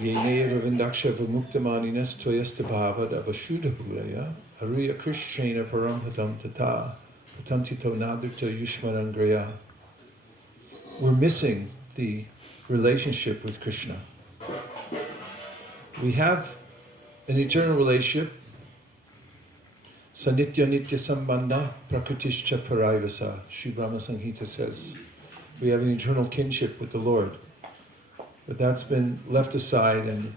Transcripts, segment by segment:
Yeneva Vindaksha Vimuktamaninas Toyastabhavad Avashudabhulaya Aruya Krishnena Paramhatam Tata Patantito Nadrita Yushmarangraya. We're missing the relationship with Krishna. We have an eternal relationship, Sanitya Nitya Sambandha Prakritischa Paraivasa. Sri Brahma Samhita says we have an eternal kinship with the Lord. But that's been left aside, and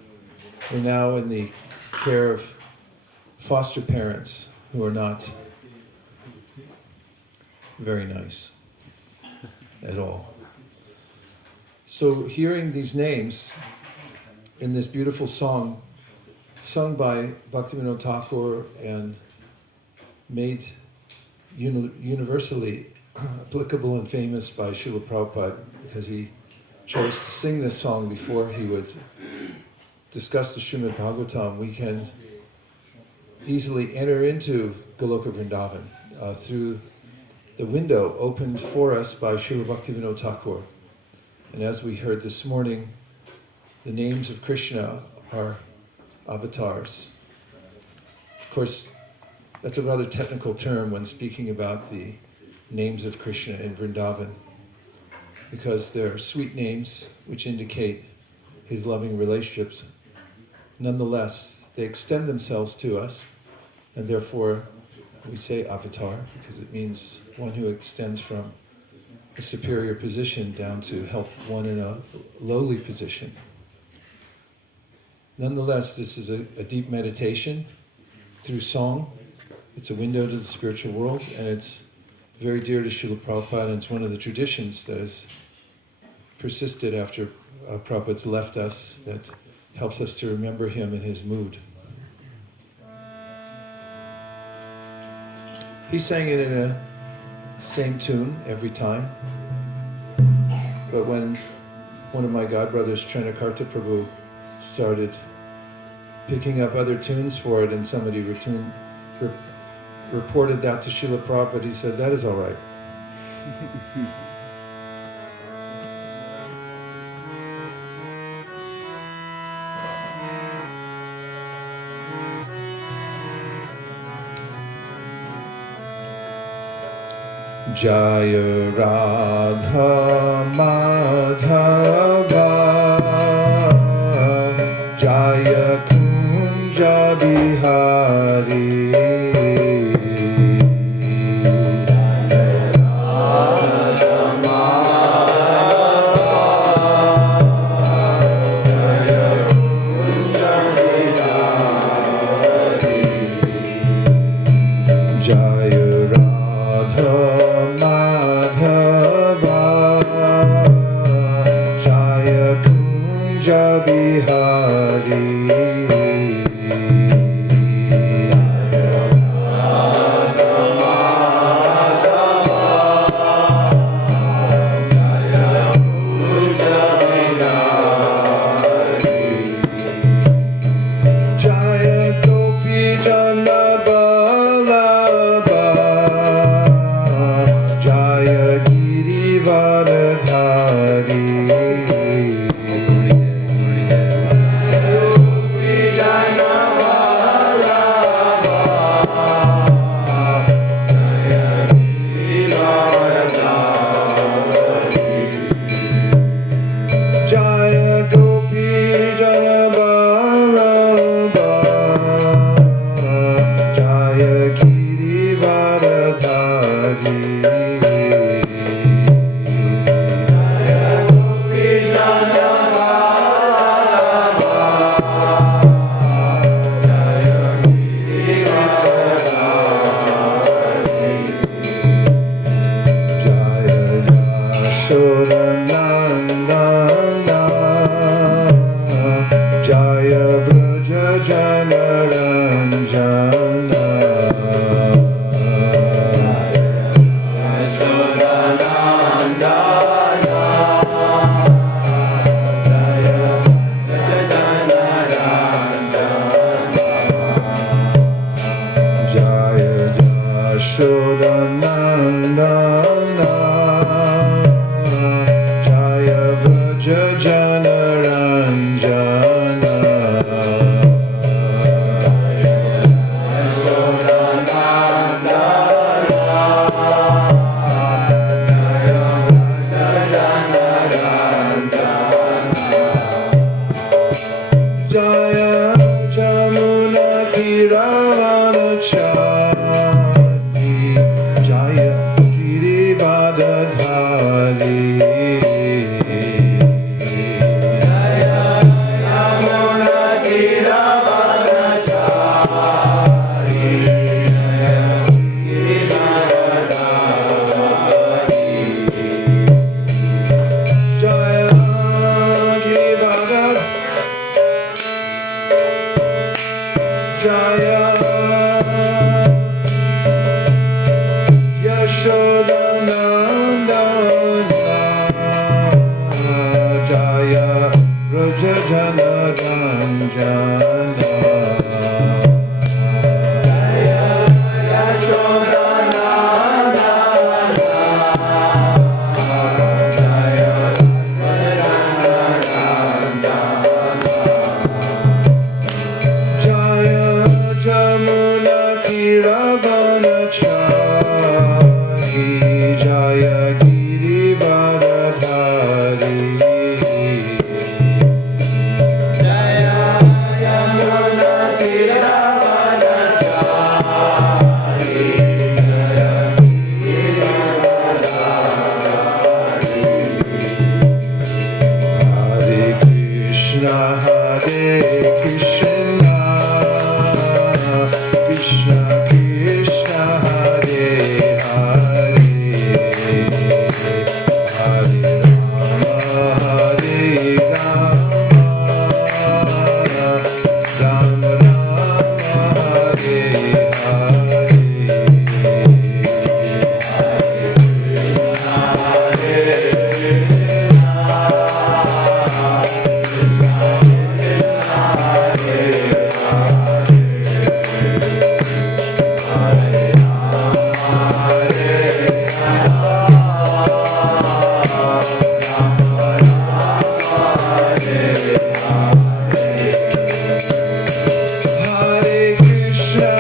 we're now in the care of foster parents who are not very nice at all. So hearing these names in this beautiful song, sung by Bhaktivinoda Thakur and made universally applicable and famous by Srila Prabhupada, because he chose to sing this song before he would discuss the Srimad Bhagavatam, we can easily enter into Goloka Vrindavan through the window opened for us by Srila Bhaktivinoda Thakur. And as we heard this morning, the names of Krishna are avatars. Of course, that's a rather technical term when speaking about the names of Krishna in Vrindavan, because they're sweet names which indicate his loving relationships. Nonetheless, they extend themselves to us, and therefore we say avatar, because it means one who extends from a superior position down to help one in a lowly position. Nonetheless, this is a deep meditation through song. It's a window to the spiritual world, and it's very dear to Srila Prabhupada, and it's one of the traditions that has persisted after Prabhupada's left us, that helps us to remember him in his mood. He sang it in a same tune every time, but when one of my godbrothers, Trinakarta Prabhu, started picking up other tunes for it, and somebody reported that to Srila Prabhupada, he said, that is all right. Jaya Radha Madhava Jaya Kunja Bihari Jaya Vraja Jana Ranjana Jaya Jamuna Tiravanachari Jaya Girivadadhari Jaya Yashodanandana Jaya Rajajanadhanjana Jamuna Tiravanachari Jaya Girivadadhari Hare Krishna Krishna Krishna Hare Hare Hare Rama Rama Hare Hare Hare Krishna,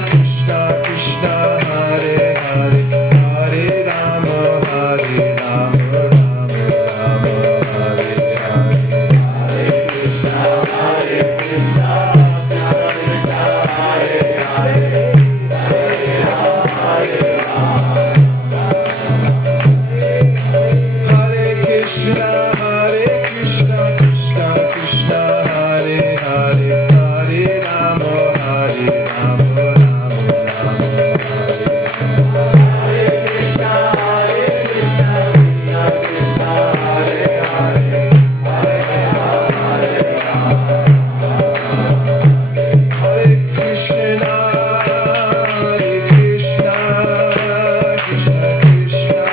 Krishna Krishna, Hare Hare, Hare Rama, Rama Rama, Hare Hare Krishna, Krishna Krishna, Hare Hare, Hare Rama, Rama Rama, Hare Hare. Hare Krishna, Krishna Krishna, Hare Hare, Hare Rama, Rama Rama, Hare Krishna, Krishna Krishna,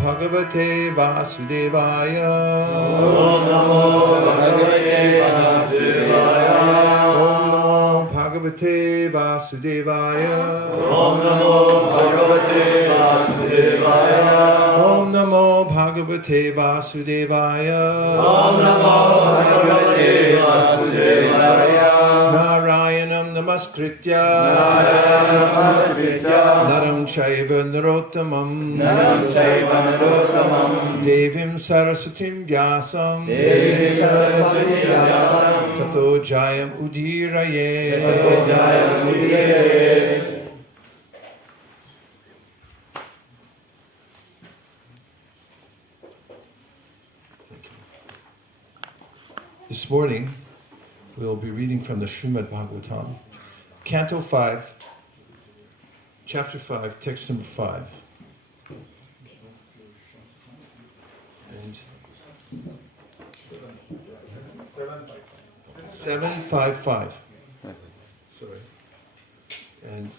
Bhagavate Vasudevaya. Om Namo Bhagavate Vasudevaya. Om Namo Bhagavate Vasudevaya. Om Namo Bhagavate Vasudevaya. Om Namo Bhagavate Vasudevaya. Om Namo Bhagavate Vasudevaya. Narayanam Namaskritya. Naram Chaiva Narottamam. Devim Sarasatim Vyasam. Tato Jayam Udiraye. This morning, we'll be reading from the Srimad Bhagavatam, Canto 5, Chapter 5, Text number 5. And 755. Sorry. And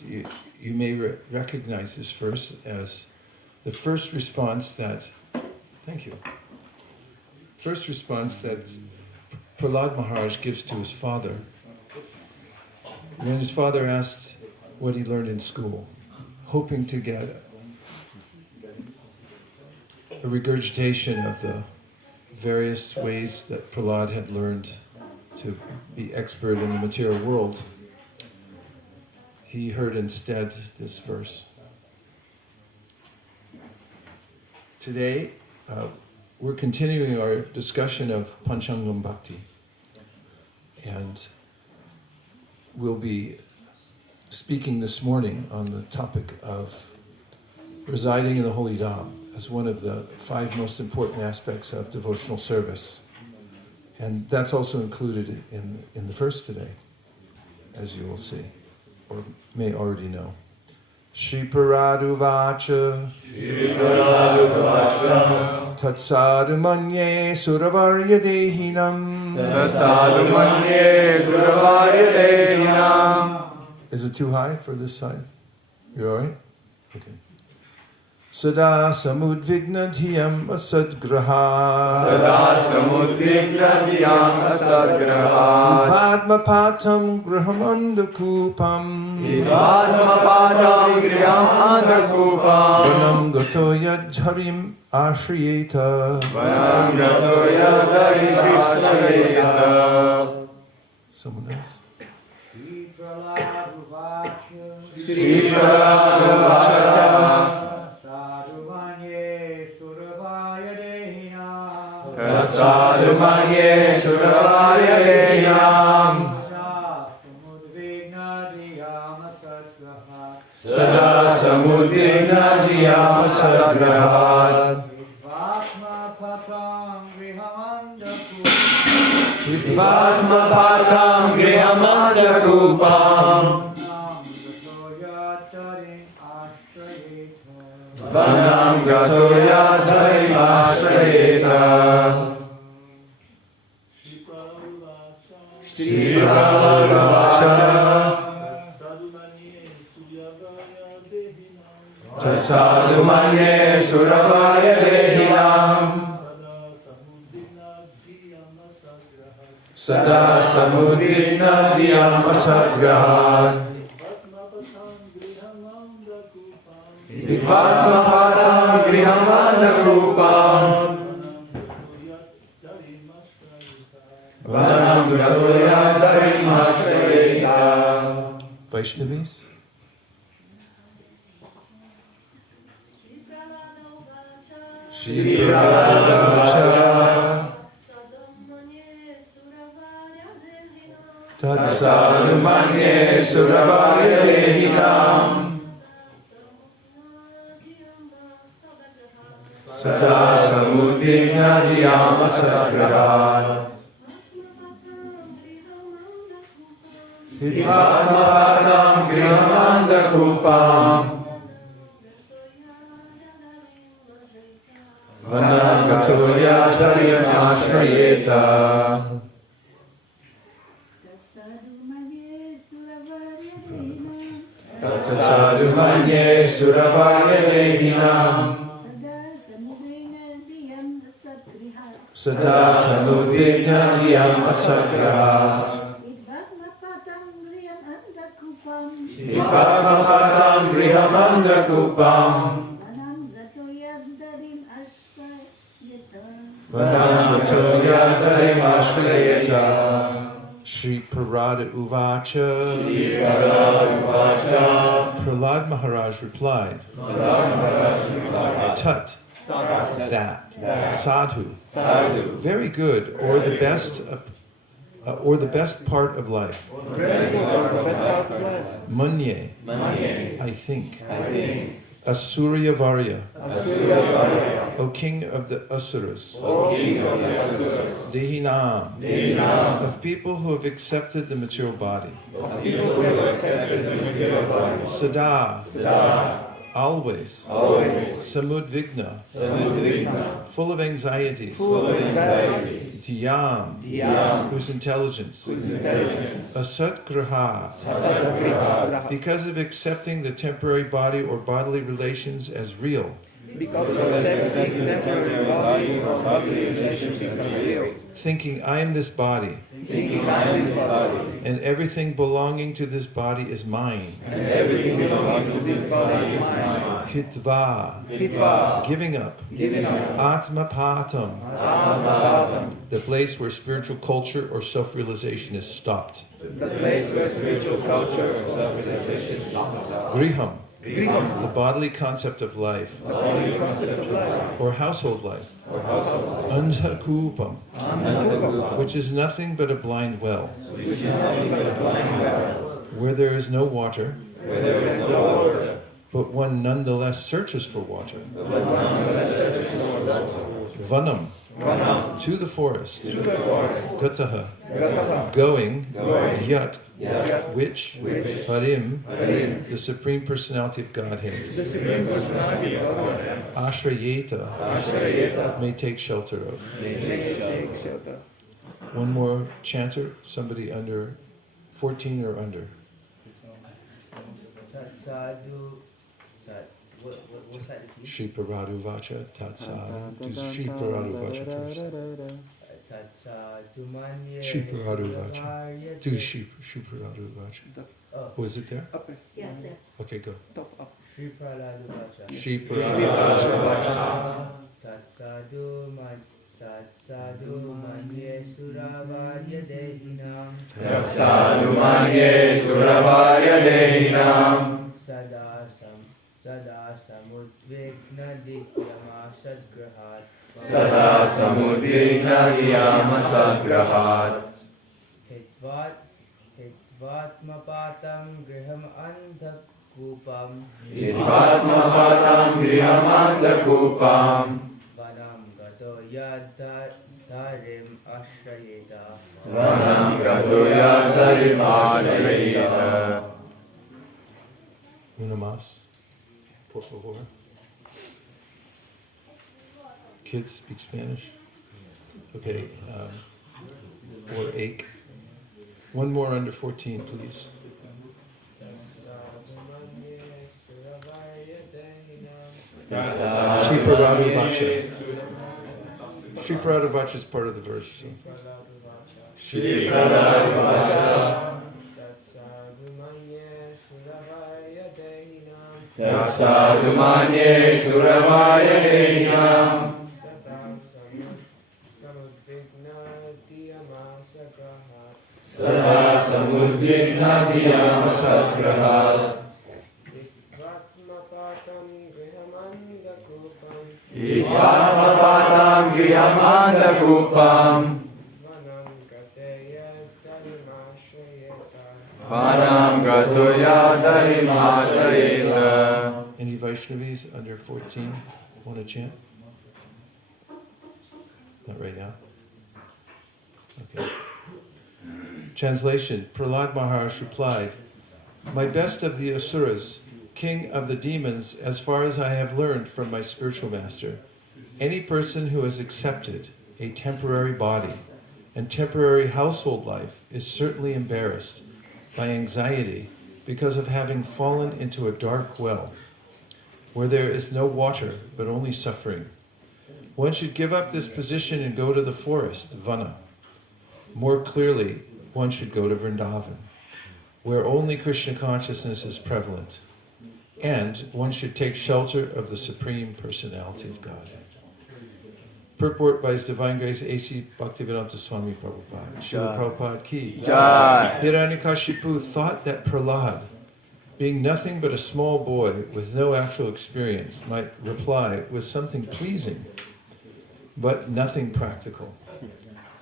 you may recognize this verse as the first response that, thank you, first response that Prahlad Maharaj gives to his father when his father asked what he learned in school, hoping to get a regurgitation of the various ways that Prahlad had learned to be expert in the material world. He heard instead this verse. Today, we're continuing our discussion of Panchangam Bhakti. And we'll be speaking this morning on the topic of residing in the Holy Dham as one of the 5 most important aspects of devotional service. And that's also included in the verse today, as you will see, or may already know. Shri Paradu Vacha Tatsadu Manye Suravarya Dehinam. Is it too high for this side? You're alright? Okay. Sada samudvigna dhyam asadgraha. Vadma patam grahamandakupam. Vanam gato yadharim ashriyeta. Someone else? Shri Prahlad Sadhumanye Suravaya Dehinam. Sada samudvigna dhyam asagrahat. Vidvatma patam grihamandakupam. Vanam gato yadharim ashrayeta. Shri Prabhupada Sadhumanye Suravaya Dehinam. Sada samudvigna dhyam asagrahat. Vidvatma patam grihamandakupam. Vanam gato yadharim ashrayeta. Vaishnavis? Shri Prabhupada Tatsadumanye Suravaya Dehinam. Sada samudvigna dhyam asagrahat. Vidvatma patam grihamandakupam. Vanam gato yadharim ashrayeta. Tatsadumanye Suravaya Dehinam. Sada samudvignatiyam asagrahat. Ipatmapatam grihamandakupam. Vanangato yadarim ashrayata. Shri Parada Uvacha. Prahlad Maharaj replied, Tat, that, sadhu, very good, or the best part of life. Manye, I think. Asurya Varya, O king of the Asuras. Dehinam, of people who have accepted the material body. Sada, always. Samudvigna, full of anxieties. Dhyam, whose intelligence. Asatgraha, because of accepting the temporary body or bodily relations as real. Thinking, I am this body. And everything belonging to this body is mine. Hitva, giving up. Atmapatam, the place where spiritual culture or self-realization is stopped. Griham, the bodily concept of life, or household life. Andhakupam, which is nothing but a blind well, where there is no water, but one nonetheless searches for water. Vanam, to the forest. Gataha, going. Yat, which. Harim, the Supreme Personality of Godhead. Ashrayeta, may take shelter of. One more chanter, somebody under 14 or under. Shri Paradu Vacha, Tat Sadhu. Do Shri Paradu Vacha first. Shri Paradu Vacha. Do Shri Paradu Vacha. Oh, is it there? Yes, yes. Okay, go. Shri Praladu Vacha. Shri Paradu Vacha. Tatsadu manye suravarya dehinam. Tatsadu manye suravarya dehinam. Sada samudvigna dihyama sadgrahat. Sada samudvigna dhyama sagrahat. Hitvatmapatam griham andhakupam. Hitvatmapatam griham andhakupam. Vanam gato yadarim ashrayeta. Vanam gato yadarim ashrayeta. Una más, por favor. Kids speak Spanish? Okay, or Aik. One more under 14, please. Shri Paradu Vacha. Shri Paradu Vacha is part of the verse. So. Shri Paradu Vacha. Tatsadu manye suravarya dehinam. Sada samudvigna dhyama sagrahat. Itvatmapatam griham andhakupam. Vanam gato yadarim ashrayeta. Any Vaishnavis under 14 want to chant? Not right now? Okay. Translation. Prahlad Maharaj replied, My best of the Asuras, king of the demons, as far as I have learned from my spiritual master, any person who has accepted a temporary body and temporary household life is certainly embarrassed by anxiety because of having fallen into a dark well, where there is no water but only suffering. One should give up this position and go to the forest, Vana. More clearly, one should go to Vrindavan, where only Krishna consciousness is prevalent. And one should take shelter of the Supreme Personality of Godhead. Purport by His Divine Grace A.C. Bhaktivedanta Swami Prabhupada. Srila Prabhupada ki. Jai. Hiranyakashipu thought that Prahlad, being nothing but a small boy with no actual experience, might reply with something pleasing, but nothing practical.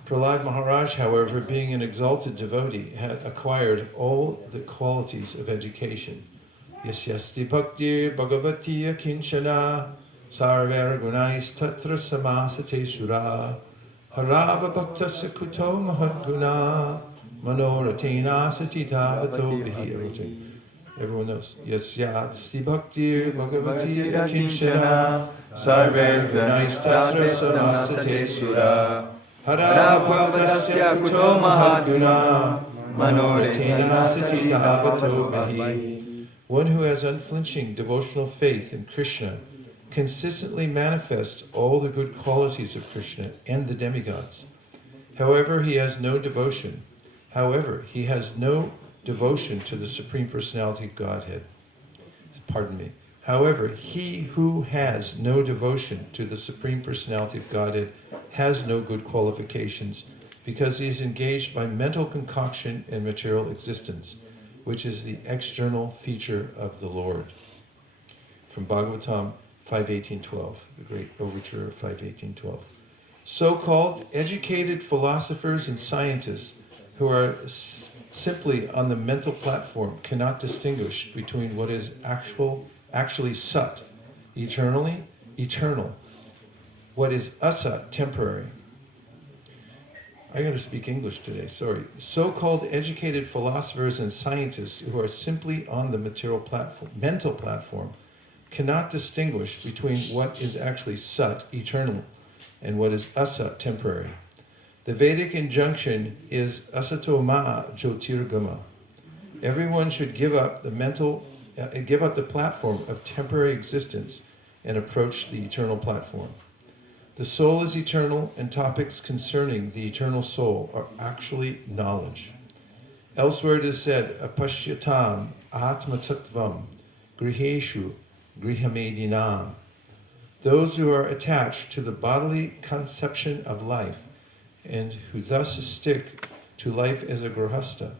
Prahlad Maharaj, however, being an exalted devotee, had acquired all the qualities of education. Yasyasti bhaktir bhagavati kinchana sarvera gunais tatra samasate sura harava bhaktasya kuto mahadguna manoratena satitavato vihi. Everyone knows. Yasyasti bhaktir bhagavati kinchana sarvera gunais tatra samasate sura harava bhaktasya kuto mahadguna manoratena satitavato vihi. One who has unflinching devotional faith in Krishna consistently manifests all the good qualities of Krishna and the demigods. However, he has no devotion to the Supreme Personality of Godhead. However, he who has no devotion to the Supreme Personality of Godhead has no good qualifications because he is engaged by mental concoction and material existence, which is the external feature of the Lord. From Bhagavatam 5.18.12, the great overture of 5.18.12. So-called educated philosophers and scientists who are simply on the mental platform cannot distinguish between what is actually sat, eternal, what is asat, temporary. I got to speak English today, sorry. So-called educated philosophers and scientists who are simply on the mental platform, cannot distinguish between what is actually sat, eternal, and what is asat, temporary. The Vedic injunction is asato ma jyotirgama. Everyone should give up the platform of temporary existence and approach the eternal platform. The soul is eternal, and topics concerning the eternal soul are actually knowledge. Elsewhere it is said, apashyatam atma tattvam griheshu grihamedinam. Those who are attached to the bodily conception of life and who thus stick to life as a grihastha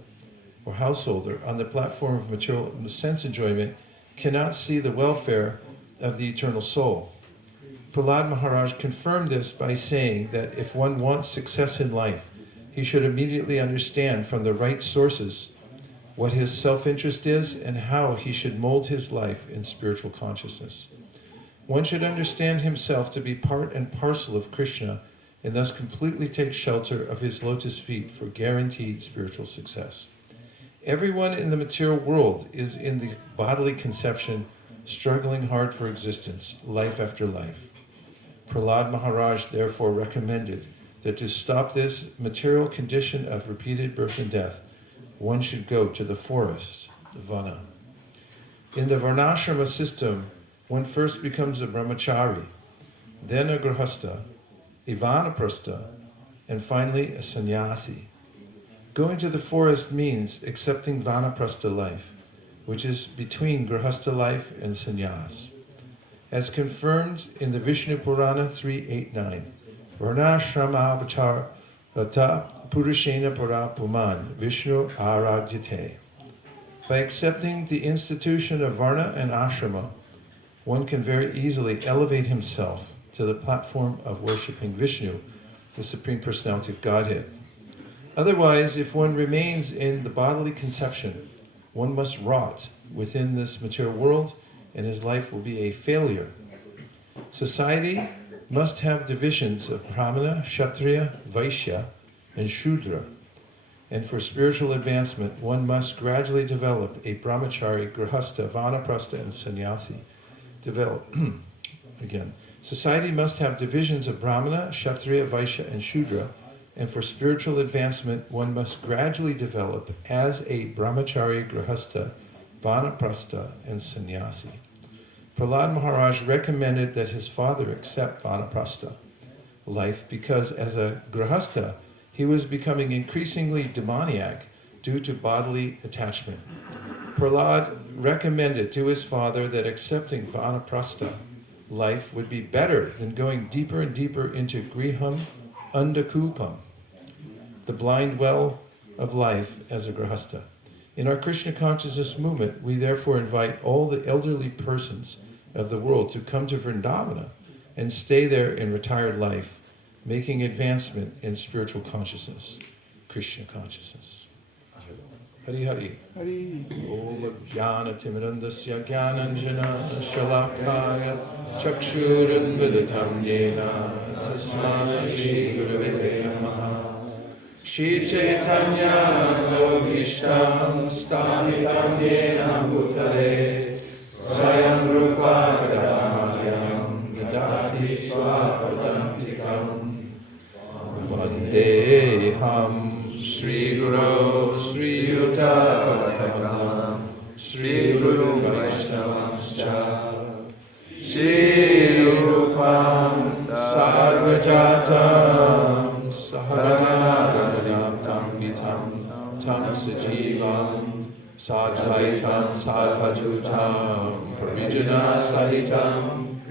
or householder on the platform of material sense enjoyment cannot see the welfare of the eternal soul. Prahlad Maharaj confirmed this by saying that if one wants success in life, he should immediately understand from the right sources what his self-interest is and how he should mold his life in spiritual consciousness. One should understand himself to be part and parcel of Krishna and thus completely take shelter of his lotus feet for guaranteed spiritual success. Everyone in the material world is in the bodily conception, struggling hard for existence, life after life. Prahlad Maharaj therefore recommended that to stop this material condition of repeated birth and death, one should go to the forest, the Vana. In the Varnashrama system, one first becomes a brahmachari, then a grihastha, a vanaprastha, and finally a sannyasi. Going to the forest means accepting vanaprastha life, which is between grihastha life and sannyas. As confirmed in the Vishnu Purana 3.8.9, Varnashrama avacharata purushena para puman Vishnu aradyate. By accepting the institution of Varna and Ashrama, one can very easily elevate himself to the platform of worshipping Vishnu, the Supreme Personality of Godhead. Otherwise, if one remains in the bodily conception, one must rot within this material world, and his life will be a failure. Society must have divisions of Brahmana, Kshatriya, Vaishya, and Shudra. And for spiritual advancement, one must gradually develop a brahmachari, grihastha, vanaprastha, and sannyasi. Society must have divisions of Brahmana, Kshatriya, Vaishya, and Shudra. And for spiritual advancement, one must gradually develop as a brahmachari, grihastha, vanaprastha, and sannyasi. Prahlad Maharaj recommended that his father accept vanaprastha life because as a grahastha, he was becoming increasingly demoniac due to bodily attachment. Prahlad recommended to his father that accepting vanaprastha life would be better than going deeper and deeper into griham andakupam, the blind well of life as a grahastha. In our Krishna consciousness movement, we therefore invite all the elderly persons of the world to come to Vrindavana and stay there in retired life, making advancement in spiritual consciousness, Krishna consciousness. Hari Hari. Hari. Om Jnana Timirandasya Jnananjana Shalakaya Chakshuranvadatam Yena Tasmai Shri Gurave Namaha. Shri Chaitanya Manogishtam Stapitam Yena Bhutale Swayam Rupa Kadamahyam Dadati Swapadantikam Vandeham Shri Guru Shri Yuta Padamanam Shri Guru Vaishnavamscha Shri Rupam Sarvajatam Sahagana Raghunatam Gitam Tam Sajivam Sadvaitam Sadvatutam Parijana Sahitam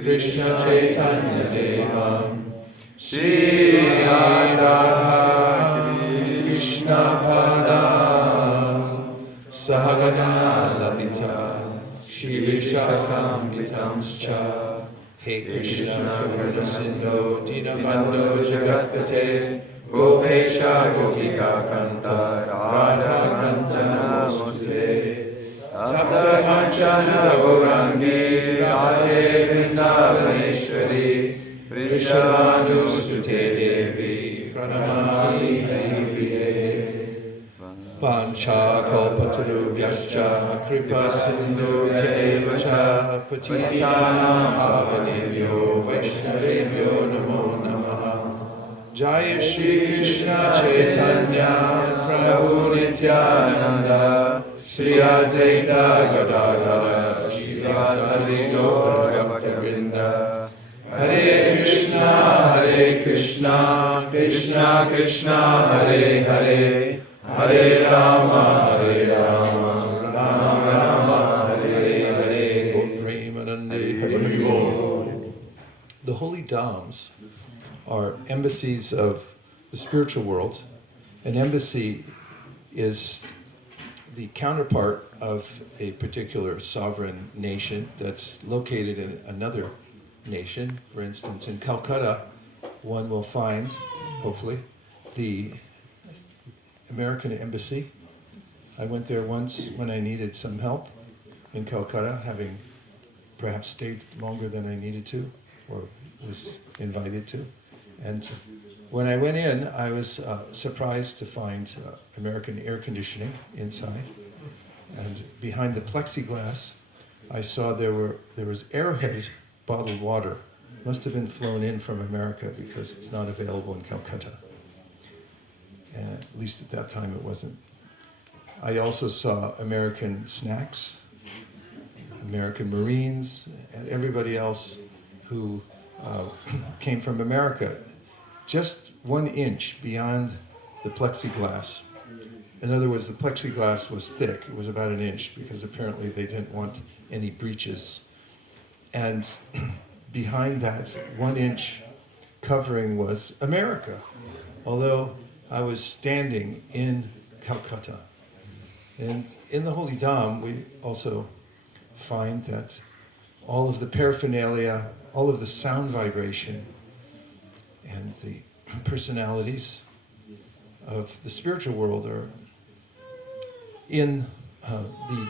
Krishna Chaitanya Devam Shri Radha Krishna Padam Sahagana Lalita Shri Vishakam Vitamscha He Krishna Gurna Sindho Dinabando Jagatpate Gopesha Gopika Kanta Radha Kanta Namostute Tapta Kanchana Gaurangi Radhe Vrindavaneshwari Vrishabhanu Sute Devi Pranamami Hari Priye Vancha Kalpatarubhyascha Kripa Sindhu Kevacha Patitanam Pavanebhyo Vaishnavebhyo Namo Namaha Jaya Shri Krishna Chaitanya Prabhu Nityananda Shri Advaita Gadadhara Shri Vasadi Gaura Bhaktavrinda Hare Krishna, Krishna Krishna, Hare Hare, Hare Rama, Rama Rama, Hare Hare, Go Premanande, Hare Bol. The holy dhams are embassies of the spiritual world. An embassy is the counterpart of a particular sovereign nation that's located in another nation. For instance, in Calcutta, one will find, hopefully, the American embassy. I went there once when I needed some help in Calcutta, having perhaps stayed longer than I needed to, or was invited to. And when I went in, I was surprised to find American air conditioning inside. And behind the plexiglass, I saw there was Arrowhead bottled water. Must have been flown in from America because it's not available in Calcutta. And at least at that time it wasn't. I also saw American snacks, American Marines, and everybody else who came from America. Just 1 inch beyond the plexiglass. In other words, the plexiglass was thick. It was about 1 inch because apparently they didn't want any breaches. And behind that 1 inch covering was America, although I was standing in Calcutta. And in the Holy Dham, we also find that all of the paraphernalia, all of the sound vibration, and the personalities of the spiritual world are in the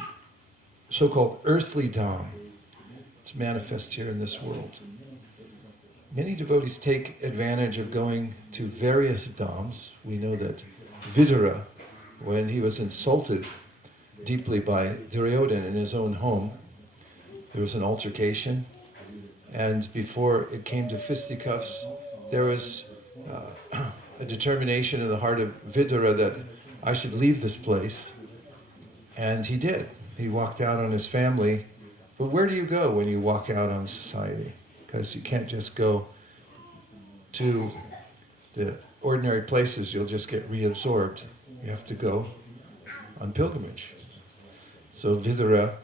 so-called earthly Dham. It's manifest here in this world. Many devotees take advantage of going to various dhams. We know that Vidura, when he was insulted deeply by Duryodhana in his own home, there was an altercation, and before it came to fisticuffs, there was a determination in the heart of Vidura that I should leave this place, and he did. He walked out on his family But where do you go when you walk out on society? Because you can't just go to the ordinary places, you'll just get reabsorbed. You have to go on pilgrimage. So Vidura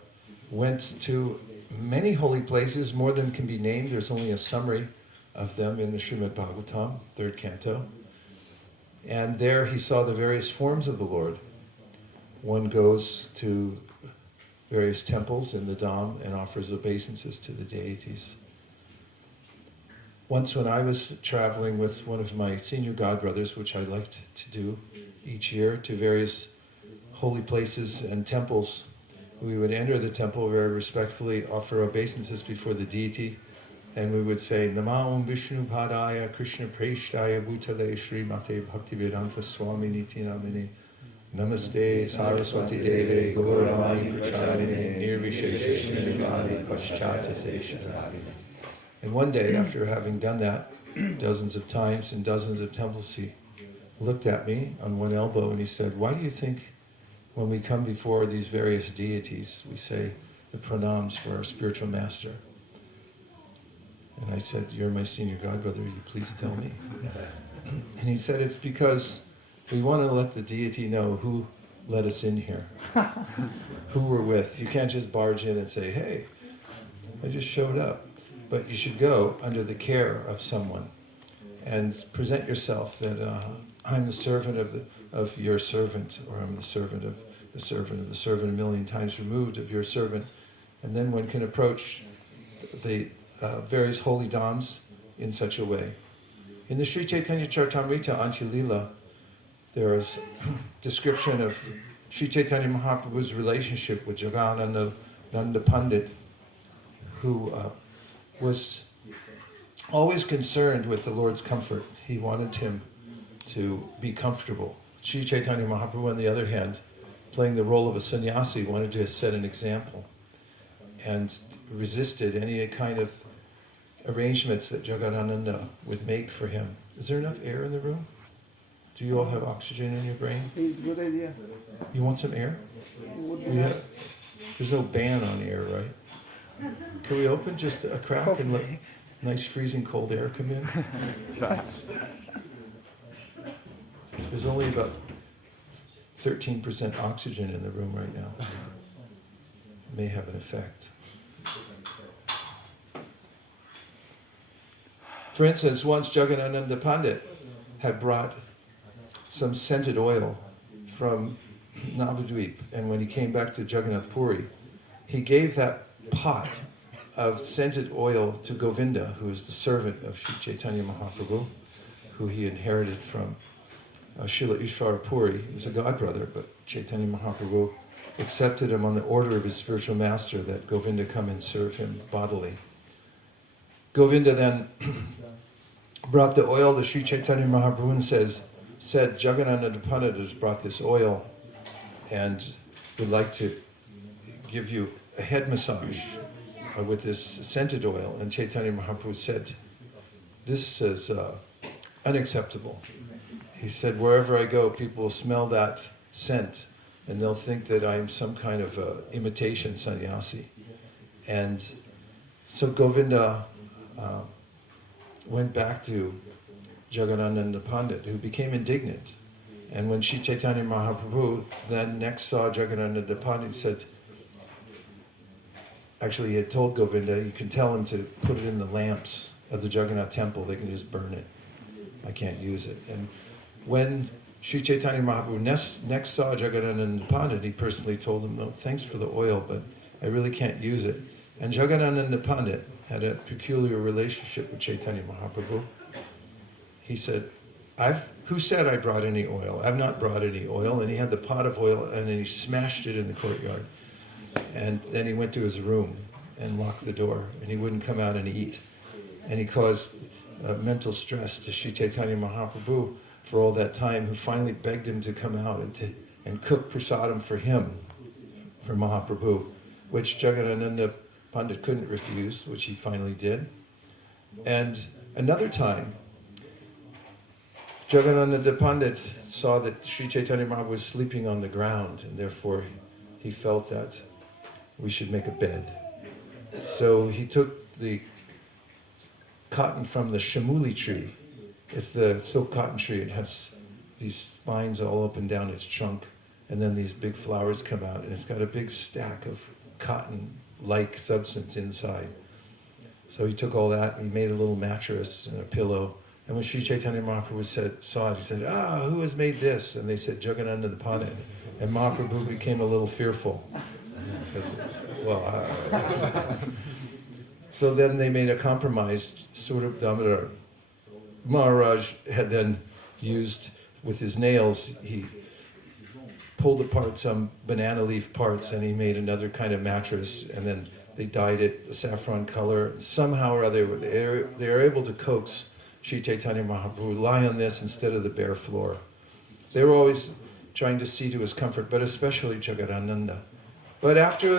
went to many holy places, more than can be named. There's only a summary of them in the Srimad Bhagavatam, 3rd canto. And there he saw the various forms of the Lord. One goes to various temples in the Dham and offers obeisances to the deities. Once when I was traveling with one of my senior godbrothers, which I liked to do each year, to various holy places and temples, we would enter the temple very respectfully, offer obeisances before the deity, and we would say, Nama Om Vishnu Padaya Krishna Preshtaya Bhutale Shri Mate Bhaktivedanta Swami Niti Namini Namaste Saraswati Deve Gauravani Pracharine Nirvishesheshwari Vadi Paschatade Sharavine. And one day, after having done that dozens of times in dozens of temples, he looked at me on one elbow and he said, why do you think when we come before these various deities, we say the pranams for our spiritual master? And I said, you're my senior godbrother, you please tell me. And he said, it's because we want to let the deity know who let us in here, who we're with. You can't just barge in and say, hey, I just showed up. But you should go under the care of someone and present yourself that I'm the servant of your servant, or I'm the servant of the servant of the servant, a million times removed of your servant. And then one can approach the various holy dhams in such a way. In the Sri Chaitanya Charitamrita Antilila, there is description of Sri Chaitanya Mahaprabhu's relationship with Jagannatha Nanda Pandit, who was always concerned with the Lord's comfort. He wanted him to be comfortable. Sri Chaitanya Mahaprabhu, on the other hand, playing the role of a sannyasi, wanted to set an example and resisted any kind of arrangements that Jagadananda would make for him. Is there enough air in the room? Do you all have oxygen in your brain? It's a good idea. You want some air? There's no ban on air, right? Can we open just a crack and let nice freezing cold air come in? There's only about 13% oxygen in the room right now. It may have an effect. For instance, once Jagadananda Pandit had brought some scented oil from Navadvip, and when he came back to Jagannath Puri, he gave that pot of scented oil to Govinda, who is the servant of Sri Chaitanya Mahaprabhu, who he inherited from Srila Ishvara Puri. He was a godbrother, but Chaitanya Mahaprabhu accepted him on the order of his spiritual master that Govinda come and serve him bodily. Govinda then brought the oil to Sri Chaitanya Mahaprabhu and said, Jagannatha Pandit has brought this oil and would like to give you a head massage with this scented oil. And Chaitanya Mahaprabhu said, this is unacceptable. He said, wherever I go, people will smell that scent and they'll think that I'm some kind of imitation sannyasi. And so Govinda went back to Jagadananda Pandit, who became indignant. And when Sri Chaitanya Mahaprabhu then next saw Jagadananda Pandit, he said, actually he had told Govinda, you can tell him to put it in the lamps of the Jagannath temple, they can just burn it. I can't use it. And when Sri Chaitanya Mahaprabhu next saw Jagadananda Pandit, he personally told him, no, thanks for the oil, but I really can't use it. And Jagadananda Pandit had a peculiar relationship with Chaitanya Mahaprabhu. He said, who said I brought any oil? I've not brought any oil. And he had the pot of oil and then he smashed it in the courtyard. And then he went to his room and locked the door and he wouldn't come out and eat. And he caused mental stress to Sri Chaitanya Mahaprabhu for all that time, who finally begged him to come out and cook prasadam for him, for Mahaprabhu, which Jagadananda Pandit couldn't refuse, which he finally did. And another time, Jagadananda Pandit saw that Sri Chaitanya Mahaprabhu was sleeping on the ground, and therefore he felt that we should make a bed. So he took the cotton from the shamuli tree. It's the silk cotton tree. It has these spines all up and down its trunk, and then these big flowers come out, and it's got a big stack of cotton-like substance inside. So he took all that, and he made a little mattress and a pillow. And when Sri Chaitanya Mahaprabhu saw it, he said, who has made this? And they said, Jagadananda the Pandit. And Mahaprabhu became a little fearful. So then they made a compromise. Sort of Damodar Maharaj had then used, with his nails, he pulled apart some banana leaf parts and he made another kind of mattress, and then they dyed it a saffron color. Somehow or other, they were able to coax Sri Chaitanya Mahaprabhu lie on this instead of the bare floor. They were always trying to see to his comfort, but especially Jagadananda. But after